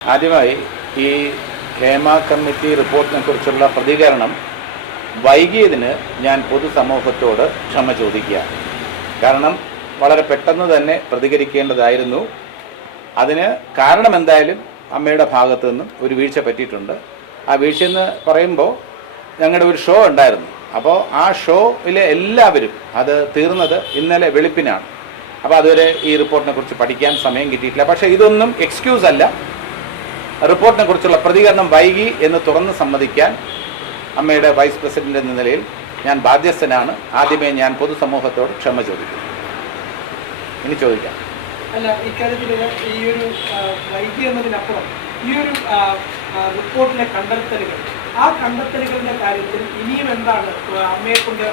ആദ്യമായി ഈ ഹേമ കമ്മിറ്റി റിപ്പോർട്ടിനെ കുറിച്ചുള്ള പ്രതികരണം വൈകിയതിന് ഞാൻ പൊതുസമൂഹത്തോട് ക്ഷമ ചോദിക്കുകയാണ്. കാരണം വളരെ പെട്ടെന്ന് തന്നെ പ്രതികരിക്കേണ്ടതായിരുന്നു. അതിന് കാരണം എന്തായാലും അമ്മയുടെ ഭാഗത്തു നിന്നും ഒരു വീഴ്ച പറ്റിയിട്ടുണ്ട്. ആ വീഴ്ചയെന്ന് പറയുമ്പോൾ ഞങ്ങളുടെ ഒരു ഷോ ഉണ്ടായിരുന്നു. അപ്പോൾ ആ ഷോയിലെ എല്ലാവരും അത് തീർന്നത് ഇന്നലെ വെളുപ്പിനാണ്. അപ്പോൾ അതുവരെ ഈ റിപ്പോർട്ടിനെ കുറിച്ച് പഠിക്കാൻ സമയം കിട്ടിയിട്ടില്ല. പക്ഷേ ഇതൊന്നും എക്സ്ക്യൂസ് അല്ല. റിപ്പോർട്ടിനെ കുറിച്ചുള്ള പ്രതികരണം വൈകി എന്ന് തുറന്ന് സമ്മതിക്കാൻ അമ്മയുടെ വൈസ് പ്രസിഡന്റ് എന്ന നിലയിൽ ഞാൻ ബാധ്യസ്ഥനാണ്. ആദ്യമേ ഞാൻ പൊതുസമൂഹത്തോട് ക്ഷമ ചോദിക്കുന്നു. ഇനി ചോദിക്കാം. അല്ല, ഇക്കാര്യത്തിൽ ഈ ഒരു വൈകി എന്നതിനപ്പുറം ഈ ഒരു റിപ്പോർട്ടിലെ കണ്ടെത്തലുകൾ, ആ കണ്ടെത്തലുകളുടെ കാര്യത്തിൽ ഇനിയും എന്താണ് അമ്മയെ കൊണ്ട്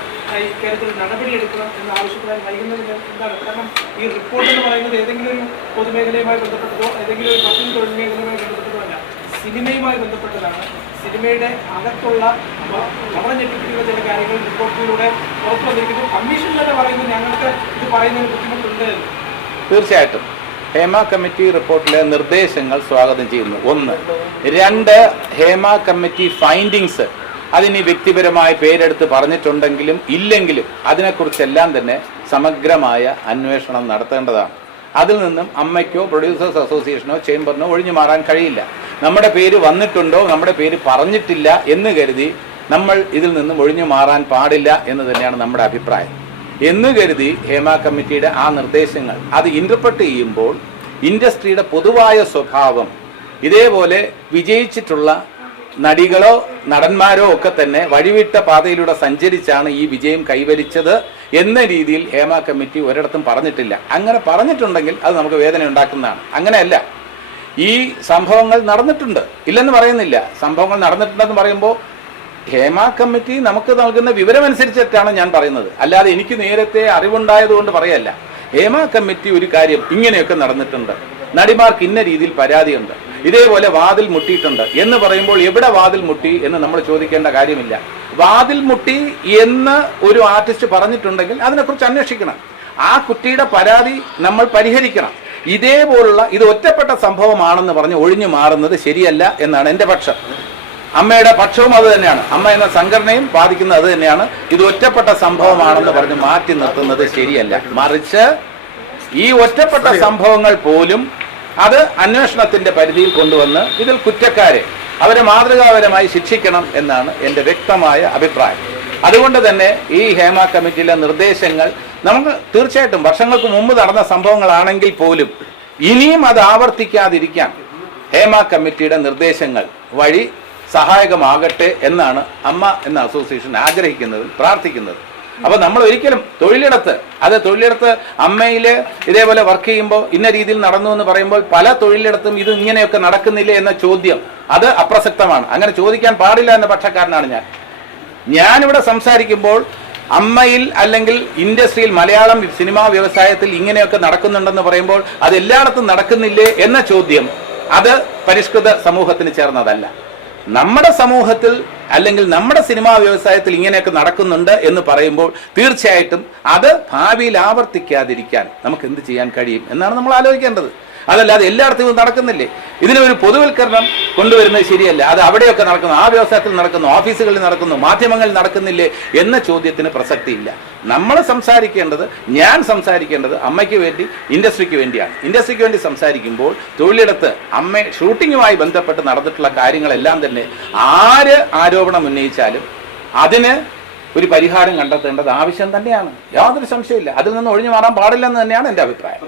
ഇക്കാര്യത്തിൽ നടപടിയെടുക്കണം എന്ന് ആവശ്യപ്പെടാൻ വൈകുന്നതിന് എന്താണ്? കാരണം ഈ റിപ്പോർട്ട് എന്ന് പറയുന്നത് ഏതെങ്കിലും ഒരു പൊതുമേഖലയുമായി ബന്ധപ്പെട്ടതോ ഏതെങ്കിലും ഒരു മറ്റൊരു തൊഴിൽ മേഖലയുമായി ബന്ധപ്പെട്ടതോ അല്ല, സിനിമയുമായി ബന്ധപ്പെട്ടതാണ്. സിനിമയുടെ അകത്തുള്ള നമ്മളെ ഞെട്ടിപ്പിക്കുന്ന ചില കാര്യങ്ങൾ റിപ്പോർട്ടിലൂടെ പുറത്തു വന്നിരിക്കുന്നു. കമ്മീഷൻ തന്നെ പറയുന്നത് ഞങ്ങൾക്ക് ഇത് പറയുന്നതിന് ബുദ്ധിമുട്ടുണ്ട്. തീർച്ചയായിട്ടും ഹേമ കമ്മിറ്റി റിപ്പോർട്ടിലെ നിർദ്ദേശങ്ങൾ സ്വാഗതം ചെയ്യുന്നു. 1. 2, ഹേമ കമ്മിറ്റി ഫൈൻഡിങ്സ് അതിന് വ്യക്തിപരമായ പേരെടുത്ത് പറഞ്ഞിട്ടുണ്ടെങ്കിലും ഇല്ലെങ്കിലും അതിനെക്കുറിച്ചെല്ലാം തന്നെ സമഗ്രമായ അന്വേഷണം നടത്തേണ്ടതാണ്. അതിൽ നിന്നും അമ്മയ്ക്കോ പ്രൊഡ്യൂസേഴ്സ് അസോസിയേഷനോ ചേംബറിനോ ഒഴിഞ്ഞു മാറാൻ കഴിയില്ല. നമ്മുടെ പേര് വന്നിട്ടുണ്ടോ, നമ്മുടെ പേര് പറഞ്ഞിട്ടില്ല എന്ന് കരുതി നമ്മൾ ഇതിൽ നിന്നും ഒഴിഞ്ഞു മാറാൻ പാടില്ല എന്ന് തന്നെയാണ് നമ്മുടെ അഭിപ്രായം. എന്ന് കരുതി ഹേമ കമ്മിറ്റിയുടെ ആ നിർദ്ദേശങ്ങൾ അത് ഇന്റർപ്രറ്റ് ചെയ്യുമ്പോൾ ഇൻഡസ്ട്രിയുടെ പൊതുവായ സ്വഭാവം ഇതേപോലെ വിജയിച്ചിട്ടുള്ള നടികളോ നടന്മാരോ ഒക്കെ തന്നെ വഴിവിട്ട പാതയിലൂടെ സഞ്ചരിച്ചാണ് ഈ വിജയം കൈവരിച്ചത് എന്ന രീതിയിൽ ഹേമ കമ്മിറ്റി ഒരിടത്തും പറഞ്ഞിട്ടില്ല. അങ്ങനെ പറഞ്ഞിട്ടുണ്ടെങ്കിൽ അത് നമുക്ക് വേദന ഉണ്ടാക്കുന്നതാണ്. അങ്ങനെയല്ല, ഈ സംഭവങ്ങൾ നടന്നിട്ടുണ്ട്, ഇല്ലെന്ന് പറയുന്നില്ല. സംഭവങ്ങൾ നടന്നിട്ടുണ്ടെന്ന് പറയുമ്പോൾ ഹേമ കമ്മിറ്റി നമുക്ക് നൽകുന്ന വിവരമനുസരിച്ചിട്ടാണ് ഞാൻ പറയുന്നത്, അല്ലാതെ എനിക്ക് നേരത്തെ അറിവുണ്ടായതുകൊണ്ട് പറയല്ല. ഹേമ കമ്മിറ്റി ഒരു കാര്യം ഇങ്ങനെയൊക്കെ നടന്നിട്ടുണ്ട്, നടിമാർക്ക് ഇന്ന രീതിയിൽ പരാതിയുണ്ട്, ഇതേപോലെ വാതിൽ മുട്ടിയിട്ടുണ്ട് എന്ന് പറയുമ്പോൾ എവിടെ വാതിൽ മുട്ടി എന്ന് നമ്മൾ ചോദിക്കേണ്ട കാര്യമില്ല. വാതിൽ മുട്ടി എന്ന് ഒരു ആർട്ടിസ്റ്റ് പറഞ്ഞിട്ടുണ്ടെങ്കിൽ അതിനെക്കുറിച്ച് അന്വേഷിക്കണം. ആ കുട്ടിയുടെ പരാതി നമ്മൾ പരിഹരിക്കണം. ഇതേപോലുള്ള ഇത് ഒറ്റപ്പെട്ട സംഭവമാണെന്ന് പറഞ്ഞ് ഒഴിഞ്ഞു മാറുന്നത് ശരിയല്ല എന്നാണ് എൻ്റെ പക്ഷം. അമ്മയുടെ പക്ഷവും അത് തന്നെയാണ്. അമ്മ എന്ന സംഘടനയും ബാധിക്കുന്നത് അത് തന്നെയാണ്. ഇത് ഒറ്റപ്പെട്ട സംഭവമാണെന്ന് പറഞ്ഞ് മാറ്റി നിർത്തുന്നത് ശരിയല്ല. മറിച്ച് ഈ ഒറ്റപ്പെട്ട സംഭവങ്ങൾ പോലും അത് അന്വേഷണത്തിന്റെ പരിധിയിൽ കൊണ്ടുവന്ന് ഇതിൽ കുറ്റക്കാരെ അവരെ മാതൃകാപരമായി ശിക്ഷിക്കണം എന്നാണ് എൻ്റെ വ്യക്തമായ അഭിപ്രായം. അതുകൊണ്ട് തന്നെ ഈ ഹേമ കമ്മിറ്റിയിലെ നിർദ്ദേശങ്ങൾ നമുക്ക് തീർച്ചയായിട്ടും വർഷങ്ങൾക്ക് മുമ്പ് നടന്ന സംഭവങ്ങളാണെങ്കിൽ പോലും ഇനിയും അത് ആവർത്തിക്കാതിരിക്കാൻ ഹേമ കമ്മിറ്റിയുടെ നിർദ്ദേശങ്ങൾ വഴി സഹായകമാകട്ടെ എന്നാണ് അമ്മ എന്ന അസോസിയേഷൻ ആഗ്രഹിക്കുന്നത്, പ്രാർത്ഥിക്കുന്നത്. അപ്പൊ നമ്മൾ ഒരിക്കലും തൊഴിലിടത്ത് അമ്മയില് ഇതേപോലെ വർക്ക് ചെയ്യുമ്പോൾ ഇന്ന രീതിയിൽ നടന്നു എന്ന് പറയുമ്പോൾ പല തൊഴിലിടത്തും ഇത് ഇങ്ങനെയൊക്കെ നടക്കുന്നില്ലേ എന്ന ചോദ്യം അത് അപ്രസക്തമാണ്. അങ്ങനെ ചോദിക്കാൻ പാടില്ല എന്ന പക്ഷക്കാരനാണ് ഞാനിവിടെ സംസാരിക്കുമ്പോൾ അമ്മയിൽ അല്ലെങ്കിൽ ഇൻഡസ്ട്രിയിൽ മലയാളം സിനിമാ വ്യവസായത്തിൽ ഇങ്ങനെയൊക്കെ നടക്കുന്നുണ്ടെന്ന് പറയുമ്പോൾ അത് എല്ലായിടത്തും നടക്കുന്നില്ലേ എന്ന ചോദ്യം അത് പരിഷ്കൃത സമൂഹത്തിന് ചേർന്നതല്ല. നമ്മുടെ സമൂഹത്തിൽ അല്ലെങ്കിൽ നമ്മുടെ സിനിമാ വ്യവസായത്തിൽ ഇങ്ങനെയൊക്കെ നടക്കുന്നുണ്ട് എന്ന് പറയുമ്പോൾ തീർച്ചയായിട്ടും അത് ഭാവിയിൽ ആവർത്തിക്കാതിരിക്കാൻ നമുക്ക് എന്ത് ചെയ്യാൻ കഴിയും എന്നാണ് നമ്മൾ ആലോചിക്കേണ്ടത്. അതല്ലാതെ എല്ലായിടത്തും ഇത് നടക്കുന്നില്ലേ, ഇതിനൊരു പൊതുവൽക്കരണം കൊണ്ടുവരുന്നത് ശരിയല്ല. അത് അവിടെയൊക്കെ നടക്കുന്നു, ആ വ്യവസായത്തിൽ നടക്കുന്നു, ഓഫീസുകളിൽ നടക്കുന്നു, മാധ്യമങ്ങളിൽ നടക്കുന്നില്ലേ എന്ന ചോദ്യത്തിന് പ്രസക്തിയില്ല. ഞാൻ സംസാരിക്കേണ്ടത് അമ്മയ്ക്ക് വേണ്ടി, ഇൻഡസ്ട്രിക്ക് വേണ്ടിയാണ്. ഇൻഡസ്ട്രിക്ക് വേണ്ടി സംസാരിക്കുമ്പോൾ തൊഴിലിടത്ത് ഷൂട്ടിങ്ങുമായി ബന്ധപ്പെട്ട് നടന്നിട്ടുള്ള കാര്യങ്ങളെല്ലാം തന്നെ ആര് ആരോപണം ഉന്നയിച്ചാലും അതിന് ഒരു പരിഹാരം കണ്ടെത്തേണ്ടത് ആവശ്യം തന്നെയാണ്. യാതൊരു സംശയമില്ല. അതിൽ നിന്ന് ഒഴിഞ്ഞു മാറാൻ പാടില്ലെന്ന് തന്നെയാണ് എൻ്റെ അഭിപ്രായം.